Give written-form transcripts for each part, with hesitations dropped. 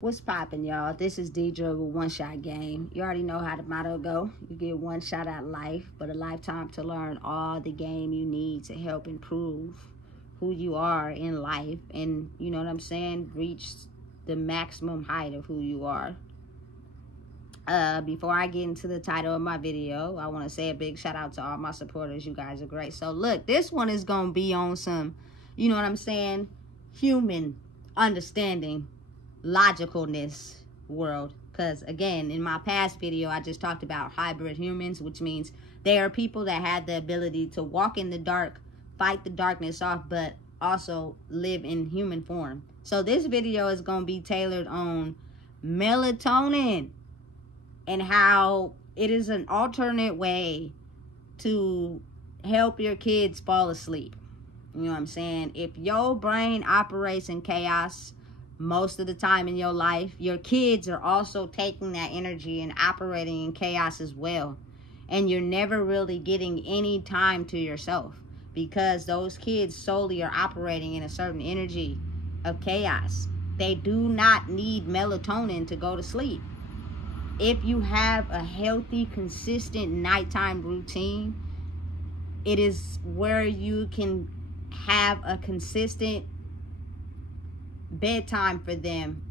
What's poppin', y'all? This is Deidre with One Shot Game. You already know how the motto go. You get one shot at life, but a lifetime to learn all the game you need to help improve who you are in life. And, you know what I'm saying? Reach the maximum height of who you are. Before I get into the title of my video, I want to say a big shout out to all my supporters. You guys are great. So, look, this one is going to be on some, you know what I'm saying, human understanding, logicalness world, because again, in my past video I just talked about hybrid humans, which means they are people that have the ability to walk in the dark, fight the darkness off, but also live in human form. So this video is going to be tailored on melatonin and how it is an alternate way to help your kids fall asleep. You know what I'm saying? If your brain operates in chaos most of the time in your life, your kids are also taking that energy and operating in chaos as well. And you're never really getting any time to yourself because those kids solely are operating in a certain energy of chaos. They do not need melatonin to go to sleep. If you have a healthy, consistent nighttime routine, it is where you can have a consistent bedtime for them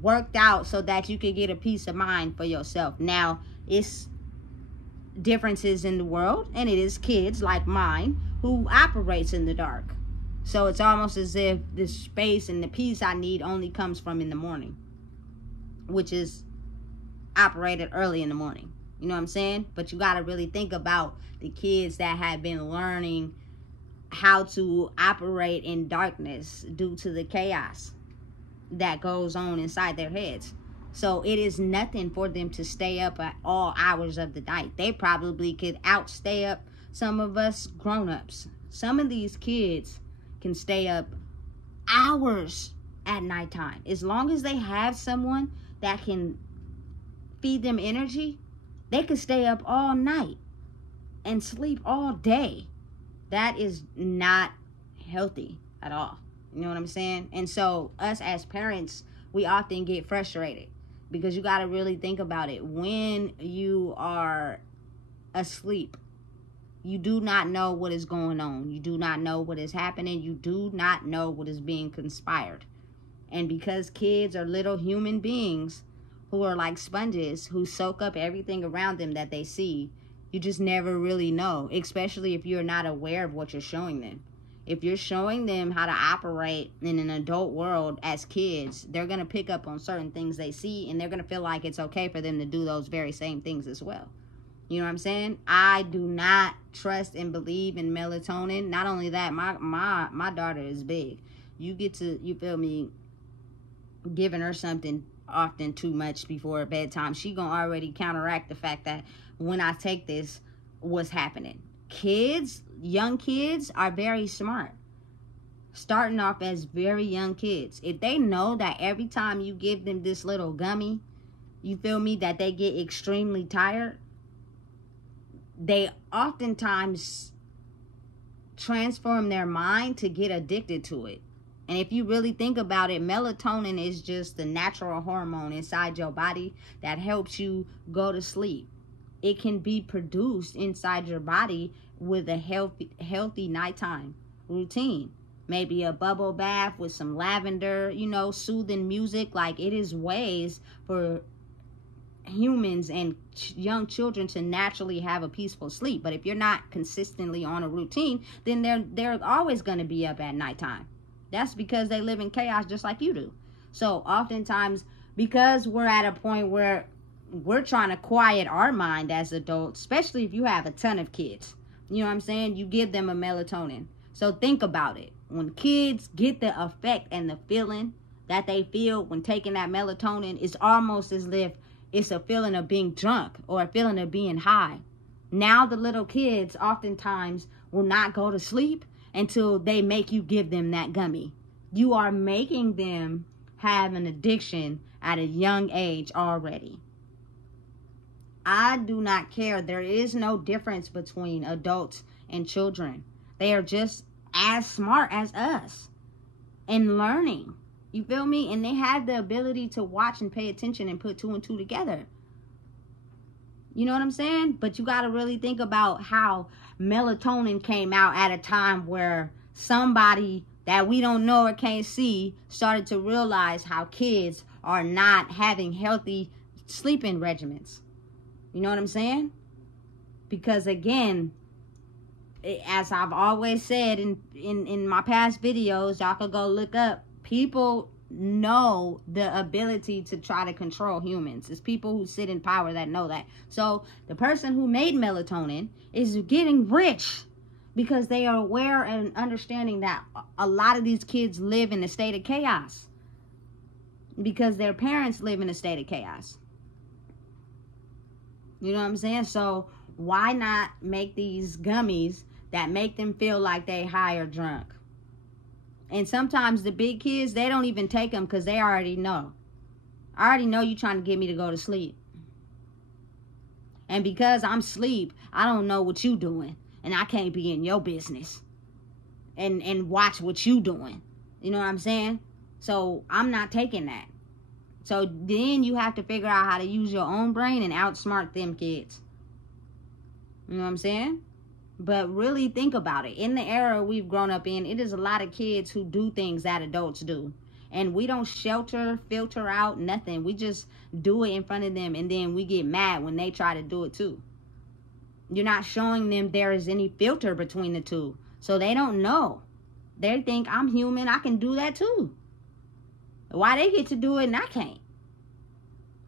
worked out so that you can get a peace of mind for yourself. Now, it's differences in the world, and it is kids like mine who operates in the dark. So it's almost as if the space and the peace I need only comes from in the morning, which is operated early in the morning. You know what I'm saying? But you got to really think about the kids that have been learning how to operate in darkness due to the chaos that goes on inside their heads. So it is nothing for them to stay up at all hours of the night. They probably could outstay up some of us grown-ups. Some of these kids can stay up hours at nighttime. As long as they have someone that can feed them energy, they could stay up all night and sleep all day. That is not healthy at all. You know what I'm saying? And so us as parents, we often get frustrated because you got to really think about it. When you are asleep, you do not know what is going on. You do not know what is happening. You do not know what is being conspired. And because kids are little human beings who are like sponges who soak up everything around them that they see, you just never really know, especially if you're not aware of what you're showing them. If you're showing them how to operate in an adult world as kids, they're going to pick up on certain things they see, and they're going to feel like it's okay for them to do those very same things as well. You know what I'm saying? I do not trust and believe in melatonin. Not only that, my daughter is big. You get to, you feel me, giving her something often too much before bedtime. She gonna already counteract the fact that when I take this, what's happening. Kids, young kids are very smart. Starting off as very young kids. If they know that every time you give them this little gummy, you feel me, that they get extremely tired, they oftentimes transform their mind to get addicted to it. And if you really think about it, melatonin is just the natural hormone inside your body that helps you go to sleep. It can be produced inside your body with a healthy nighttime routine. Maybe a bubble bath with some lavender, you know, soothing music. Like, it is ways for humans and young children to naturally have a peaceful sleep. But if you're not consistently on a routine, then they're always going to be up at nighttime. That's because they live in chaos just like you do. So oftentimes, because we're at a point where we're trying to quiet our mind as adults, especially if you have a ton of kids, you know what I'm saying? You give them a melatonin. So think about it. When kids get the effect and the feeling that they feel when taking that melatonin, it's almost as if it's a feeling of being drunk or a feeling of being high. Now the little kids oftentimes will not go to sleep until they make you give them that gummy. You are making them have an addiction at a young age already. I do not care. There is no difference between adults and children. They are just as smart as us and learning. You feel me? And they have the ability to watch and pay attention and put two and two together. You know what I'm saying? But you got to really think about how melatonin came out at a time where somebody that we don't know or can't see started to realize how kids are not having healthy sleeping regimens. You know what I'm saying? Because again, as I've always said in my past videos, y'all could go look up, people know the ability to try to control humans. It's people who sit in power that know that. So the person who made melatonin is getting rich because they are aware and understanding that a lot of these kids live in a state of chaos because their parents live in a state of chaos. You know what I'm saying? So why not make these gummies that make them feel like they high or drunk? And sometimes the big kids, they don't even take them because they already know. I already know you trying to get me to go to sleep. And because I'm asleep, I don't know what you doing. And I can't be in your business and watch what you doing. You know what I'm saying? So I'm not taking that. So then you have to figure out how to use your own brain and outsmart them kids. You know what I'm saying? But really think about it. In the era we've grown up in, it is a lot of kids who do things that adults do. And we don't shelter, filter out, nothing. We just do it in front of them. And then we get mad when they try to do it too. You're not showing them there is any filter between the two. So they don't know. They think I'm human. I can do that too. Why they get to do it and I can't?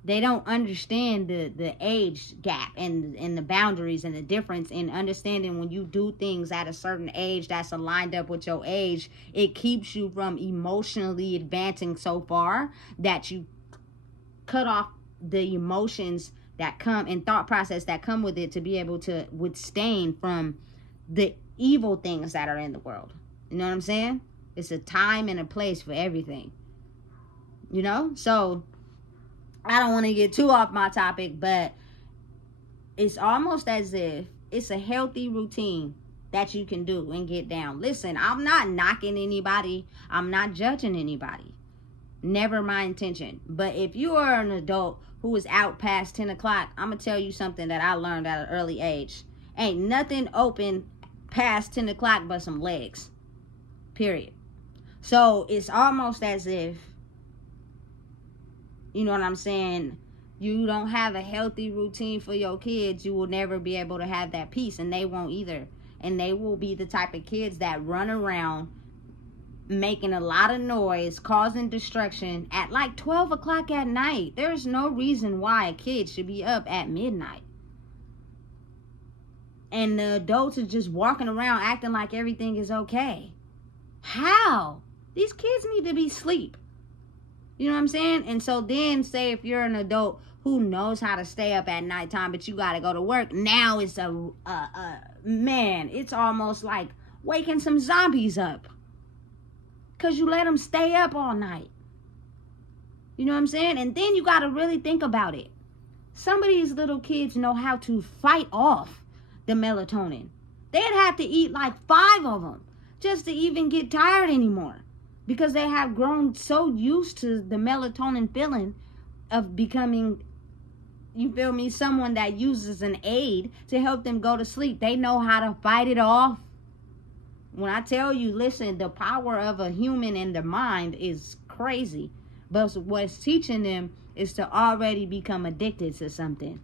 They don't understand the age gap and the boundaries and the difference in understanding when you do things at a certain age that's aligned up with your age, it keeps you from emotionally advancing so far that you cut off the emotions that come and thought process that come with it to be able to withstand from the evil things that are in the world. You know what I'm saying? It's a time and a place for everything. You know? So I don't want to get too off my topic, but it's almost as if it's a healthy routine that you can do and get down. Listen, I'm not knocking anybody. I'm not judging anybody. Never my intention. But if you are an adult who is out past 10 o'clock, I'm going to tell you something that I learned at an early age. Ain't nothing open past 10 o'clock but some legs. Period. So it's almost as if, you know what I'm saying, you don't have a healthy routine for your kids, you will never be able to have that peace, and they won't either. And they will be the type of kids that run around making a lot of noise, causing destruction at like 12 o'clock at night. There's no reason why a kid should be up at midnight. And the adults are just walking around acting like everything is okay. How? These kids need to be asleep. You know what I'm saying? And so then say if you're an adult who knows how to stay up at nighttime, but you got to go to work. Now it's man, it's almost like waking some zombies up. Because you let them stay up all night. You know what I'm saying? And then you got to really think about it. Some of these little kids know how to fight off the melatonin. They'd have to eat like 5 of them just to even get tired anymore. Because they have grown so used to the melatonin feeling of becoming, you feel me, someone that uses an aid to help them go to sleep. They know how to fight it off. When I tell you, listen, the power of a human and the mind is crazy. But what's teaching them is to already become addicted to something.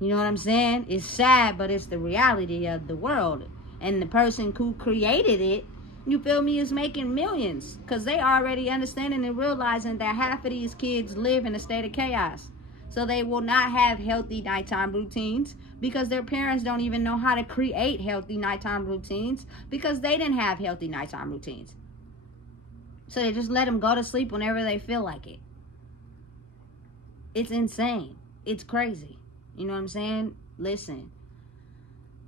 You know what I'm saying? It's sad, but it's the reality of the world. And the person who created it, you feel me, is making millions. Because they already understanding and realizing that half of these kids live in a state of chaos. So they will not have healthy nighttime routines because their parents don't even know how to create healthy nighttime routines because they didn't have healthy nighttime routines. So they just let them go to sleep whenever they feel like it. It's insane. It's crazy. You know what I'm saying? Listen,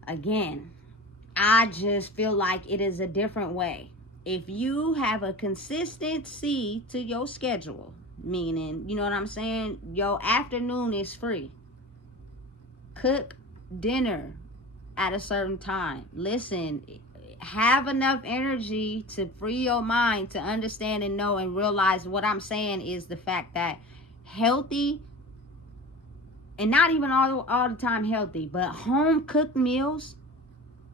again, I just feel like it is a different way. If you have a consistency to your schedule, meaning, you know what I'm saying, your afternoon is free. Cook dinner at a certain time. Listen, have enough energy to free your mind to understand and know and realize what I'm saying is the fact that healthy, and not even all the time healthy, but home cooked meals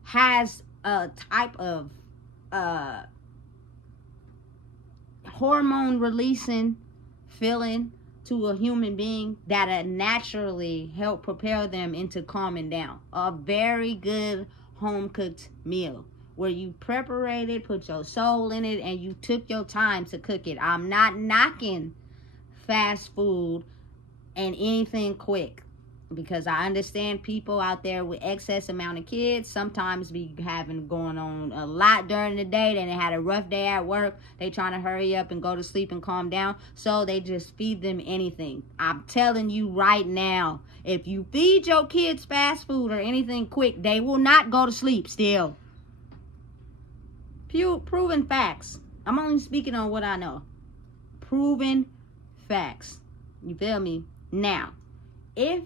has a type of hormone releasing feeling to a human being that naturally help prepare them into calming down. A very good home cooked meal where you preparated, put your soul in it, and you took your time to cook it. I'm not knocking fast food and anything quick, because I understand people out there with excess amount of kids sometimes be having going on a lot during the day. Then they had a rough day at work. They trying to hurry up and go to sleep and calm down. So they just feed them anything. I'm telling you right now, if you feed your kids fast food or anything quick, they will not go to sleep still. Proven facts. I'm only speaking on what I know. Proven facts. You feel me? Now, if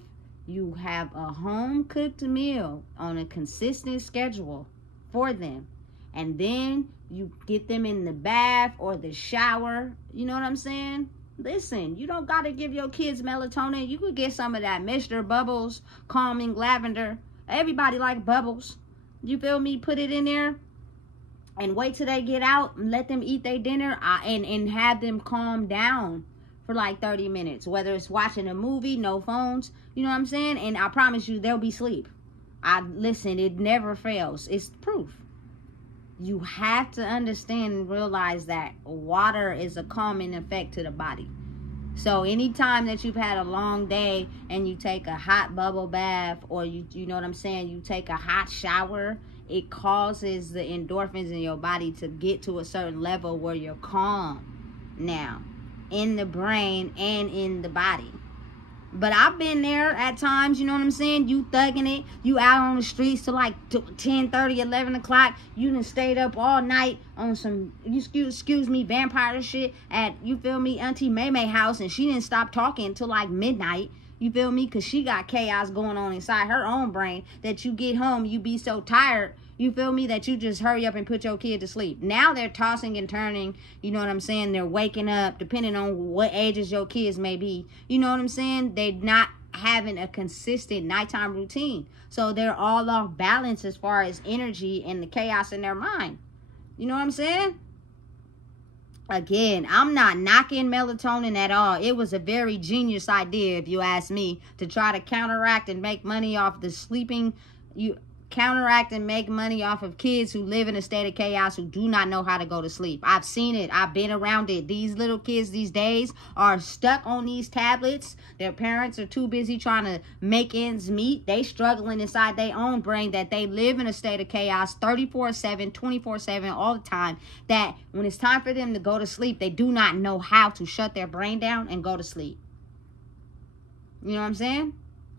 you have a home-cooked meal on a consistent schedule for them, and then you get them in the bath or the shower, you know what I'm saying? Listen, you don't got to give your kids melatonin. You could get some of that Mr. Bubbles calming lavender. Everybody like bubbles. You feel me? Put it in there and wait till they get out and let them eat their dinner and have them calm down for like 30 minutes, whether it's watching a movie, no phones, you know what I'm saying? And I promise you, there'll be sleep. Listen, it never fails. It's proof. You have to understand and realize that water is a calming effect to the body. So anytime that you've had a long day and you take a hot bubble bath, or you know what I'm saying, you take a hot shower, it causes the endorphins in your body to get to a certain level where you're calm now, in the brain and in the body. But I've been there at times, you know what I'm saying? You thugging it. You out on the streets till like 10:30, 11 o'clock. You done stayed up all night on some, excuse me, vampire shit at, you feel me, Auntie May May house. And she didn't stop talking until like midnight. You feel me? Because she got chaos going on inside her own brain that you get home, you be so tired, you feel me, that you just hurry up and put your kid to sleep. Now they're tossing and turning, you know what I'm saying? They're waking up, depending on what ages your kids may be. You know what I'm saying? They're not having a consistent nighttime routine. So they're all off balance as far as energy and the chaos in their mind. You know what I'm saying? Again, I'm not knocking melatonin at all. It was a very genius idea, if you ask me, to try to counteract and make money off the sleeping. Counteract and make money off of kids who live in a state of chaos, who do not know how to go to sleep. I've seen it. I've been around it. These little kids these days are stuck on these tablets. Their parents are too busy trying to make ends meet. They struggling inside their own brain that they live in a state of chaos 34/7, 24/7, all the time. That when it's time for them to go to sleep, they do not know how to shut their brain down and go to sleep. You know what I'm saying?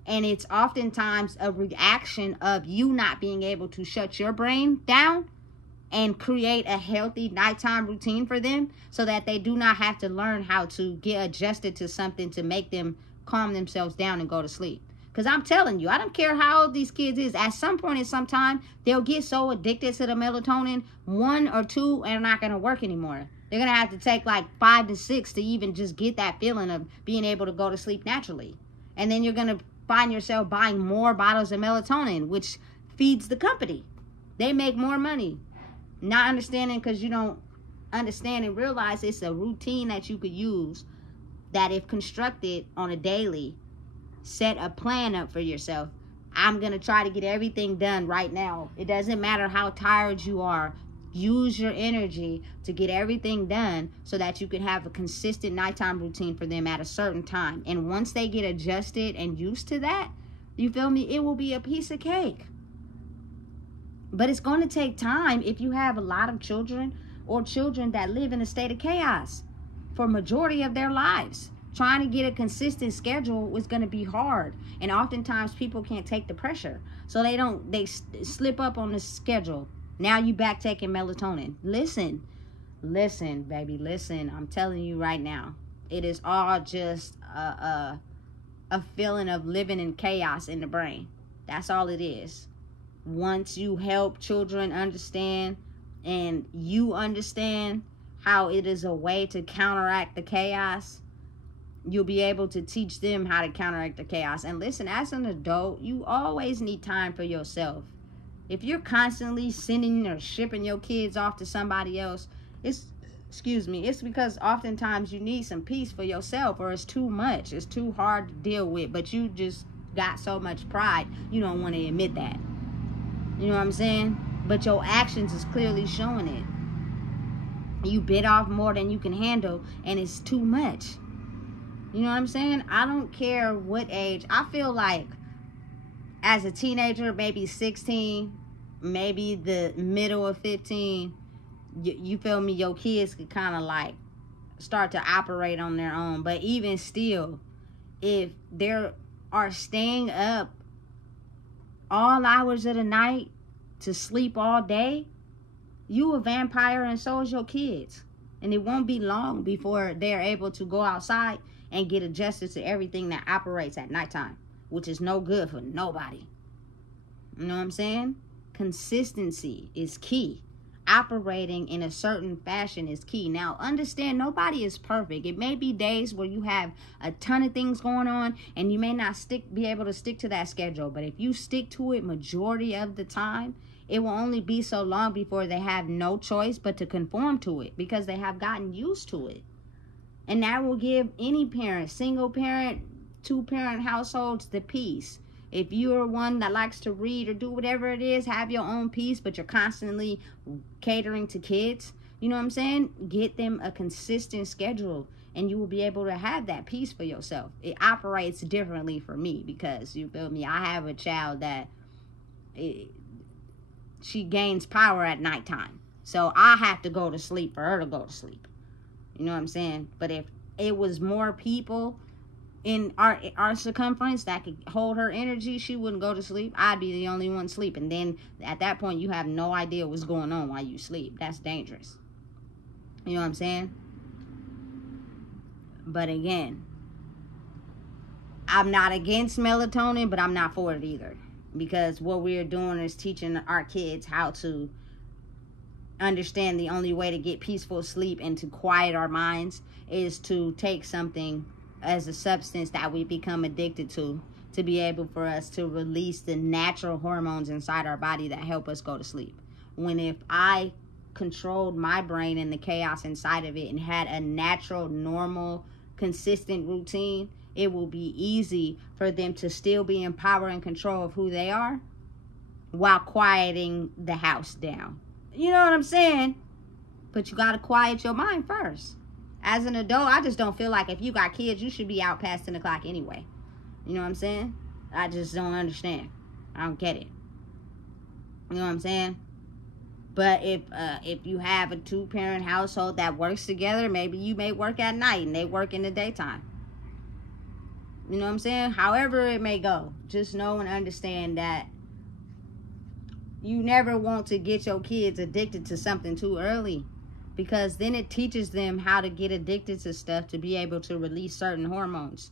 And it's oftentimes a reaction of you not being able to shut your brain down and create a healthy nighttime routine for them, so that they do not have to learn how to get adjusted to something to make them calm themselves down and go to sleep. Because I'm telling you, I don't care how old these kids is. At some point in some time, they'll get so addicted to the melatonin, 1 or 2 are not going to work anymore. They're going to have to take like 5 to 6 to even just get that feeling of being able to go to sleep naturally. And then you're going to find yourself buying more bottles of melatonin, which feeds the company. They make more money. Not understanding, because you don't understand and realize it's a routine that you could use, that if constructed on a daily, set a plan up for yourself. I'm going to try to get everything done right now. It doesn't matter how tired you are. Use your energy to get everything done so that you can have a consistent nighttime routine for them at a certain time. And once they get adjusted and used to that, you feel me, it will be a piece of cake. But it's going to take time if you have a lot of children, or children that live in a state of chaos for majority of their lives. Trying to get a consistent schedule is going to be hard. And oftentimes people can't take the pressure. So they slip up on the schedule. Now you back taking melatonin. Listen, baby, listen. I'm telling you right now, it is all just a feeling of living in chaos in the brain. That's all it is. once you help children understand and you understand how it is a way to counteract the chaos, you'll be able to teach them how to counteract the chaos. And listen, as an adult, you always need time for yourself. If you're constantly sending or shipping your kids off to somebody else, it's because oftentimes you need some peace for yourself, or it's too much. It's too hard to deal with, but you just got so much pride, you don't want to admit that. You know what I'm saying? But your actions is clearly showing it. You bit off more than you can handle, and it's too much. You know what I'm saying? I don't care what age. I feel like as a teenager, maybe 16, maybe the middle of 15, you feel me, your kids could kind of like start to operate on their own. But even still, if they are staying up all hours of the night to sleep all day, you a vampire, and so is your kids. And it won't be long before they're able to go outside and get adjusted to everything that operates at nighttime, which is no good for nobody. You know what I'm saying? Consistency is key. Operating in a certain fashion is key. Now, understand, nobody is perfect. It may be days where you have a ton of things going on and you may not be able to stick to that schedule. But if you stick to it majority of the time, it will only be so long before they have no choice but to conform to it, because they have gotten used to it. And that will give any parent, single parent, two-parent households, the peace. If you're one that likes to read or do whatever it is, have your own peace, but you're constantly catering to kids, you know what I'm saying? Get them a consistent schedule, and you will be able to have that peace for yourself. It operates differently for me because, you feel me, I have a child that she gains power at nighttime. So I have to go to sleep for her to go to sleep. You know what I'm saying? But if it was more people in our circumference that could hold her energy, she wouldn't go to sleep. I'd be the only one sleeping. Then at that point, you have no idea what's going on while you sleep. That's dangerous. You know what I'm saying? But again, I'm not against melatonin, but I'm not for it either. Because what we're doing is teaching our kids how to understand the only way to get peaceful sleep and to quiet our minds is to take something as a substance that we become addicted to be able for us to release the natural hormones inside our body that help us go to sleep. When if I controlled my brain and the chaos inside of it and had a natural, normal, consistent routine, it will be easy for them to still be in power and control of who they are while quieting the house down. You know what I'm saying? But you got to quiet your mind first. As an adult, I just don't feel like if you got kids, you should be out past 10 o'clock anyway. You know what I'm saying? I just don't understand. I don't get it. You know what I'm saying? But if you have a two-parent household that works together, maybe you may work at night and they work in the daytime. You know what I'm saying? However it may go, just know and understand that you never want to get your kids addicted to something too early, because then it teaches them how to get addicted to stuff to be able to release certain hormones.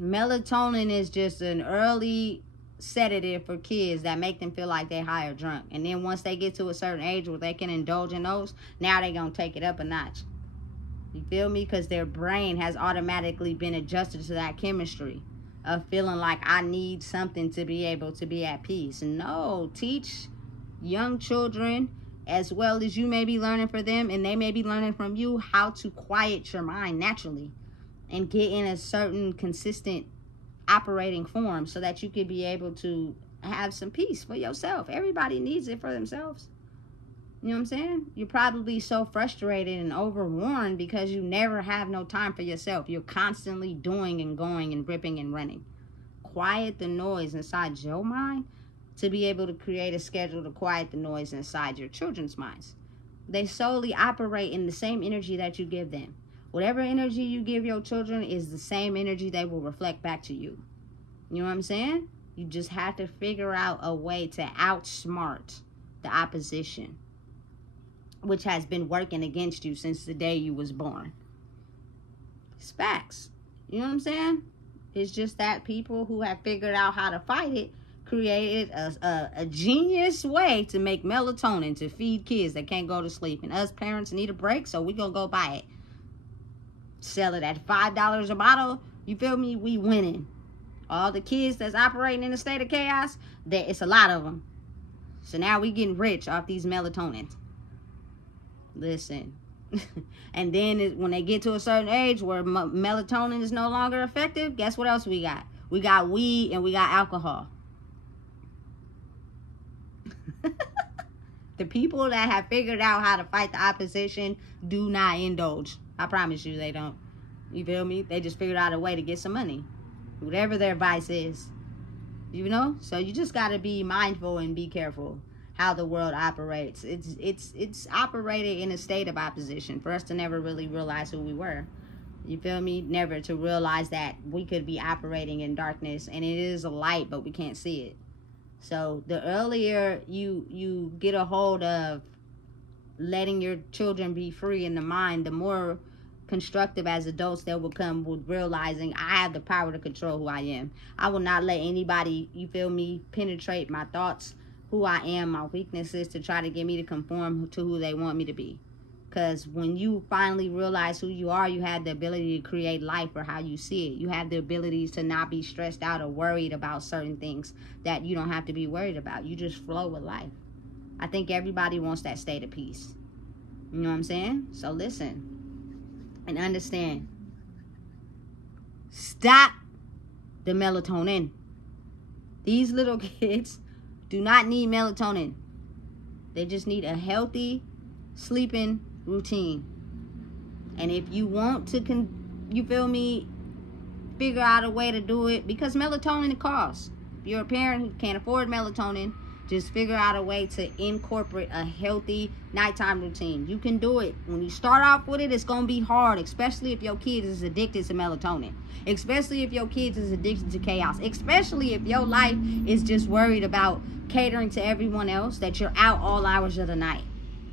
Melatonin is just an early sedative for kids that make them feel like they're high or drunk. And then once they get to a certain age where they can indulge in those, now they're going to take it up a notch. You feel me? Because their brain has automatically been adjusted to that chemistry of feeling like I need something to be able to be at peace. No, teach young children, as well as you may be learning for them and they may be learning from you, how to quiet your mind naturally and get in a certain consistent operating form so that you could be able to have some peace for yourself. Everybody needs it for themselves. You know what I'm saying? You're probably so frustrated and overworn because you never have no time for yourself. You're constantly doing and going and ripping and running. Quiet the noise inside your mind to be able to create a schedule to quiet the noise inside your children's minds. They solely operate in the same energy that you give them. Whatever energy you give your children is the same energy they will reflect back to you. You know what I'm saying? You just have to figure out a way to outsmart the opposition, which has been working against you since the day you was born. It's facts. You know what I'm saying? It's just that people who have figured out how to fight it created a genius way to make melatonin to feed kids that can't go to sleep. And us parents need a break, so we gonna go buy it. Sell it at $5 a bottle. You feel me? We winning. All the kids that's operating in a state of chaos, it's a lot of them. So now we getting rich off these melatonins. Listen. And then when they get to a certain age where melatonin is no longer effective, guess what else we got? We got weed and we got alcohol. The people that have figured out how to fight the opposition do not indulge. I promise you they don't. You feel me? They just figured out a way to get some money. Whatever their vice is. You know? So you just got to be mindful and be careful how the world operates. It's operated in a state of opposition for us to never really realize who we were. You feel me? Never to realize that we could be operating in darkness, and it is a light, but we can't see it. So the earlier you get a hold of letting your children be free in the mind, the more constructive as adults they'll become with realizing I have the power to control who I am. I will not let anybody, you feel me, penetrate my thoughts, who I am, my weaknesses, to try to get me to conform to who they want me to be. Because when you finally realize who you are, you have the ability to create life for how you see it. You have the ability to not be stressed out or worried about certain things that you don't have to be worried about. You just flow with life. I think everybody wants that state of peace. You know what I'm saying? So listen and understand. Stop the melatonin. These little kids do not need melatonin. They just need a healthy sleeping routine. And if you want to, you feel me, figure out a way to do it, because melatonin costs. If you're a parent who can't afford melatonin, just figure out a way to incorporate a healthy nighttime routine. You can do it. When you start off with it, it's going to be hard, especially if your kid is addicted to melatonin. Especially if your kid is addicted to chaos. Especially if your life is just worried about catering to everyone else, that you're out all hours of the night.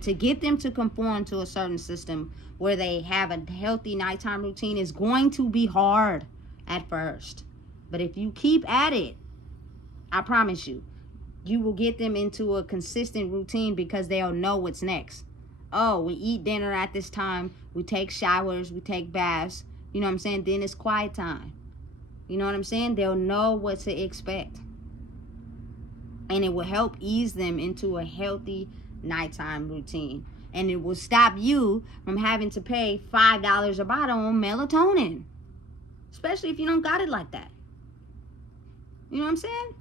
To get them to conform to a certain system where they have a healthy nighttime routine is going to be hard at first. But if you keep at it, I promise you, you will get them into a consistent routine, because they'll know what's next. Oh, we eat dinner at this time. We take showers. We take baths. You know what I'm saying? Then it's quiet time. You know what I'm saying? They'll know what to expect. And it will help ease them into a healthy nighttime routine. And it will stop you from having to pay $5 a bottle on melatonin. Especially if you don't got it like that. You know what I'm saying?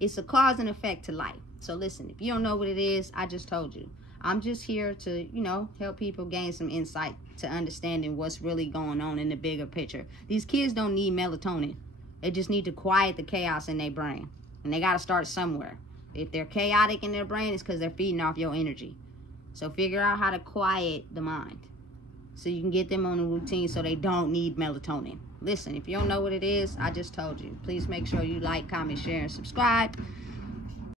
It's a cause and effect to life. So listen, if you don't know what it is, I just told you. I'm just here to, help people gain some insight to understanding what's really going on in the bigger picture. These kids don't need melatonin. They just need to quiet the chaos in their brain. And they got to start somewhere. If they're chaotic in their brain, it's because they're feeding off your energy. So figure out how to quiet the mind, so you can get them on a routine so they don't need melatonin. Listen, if you don't know what it is, I just told you. Please make sure you like, comment, share, and subscribe.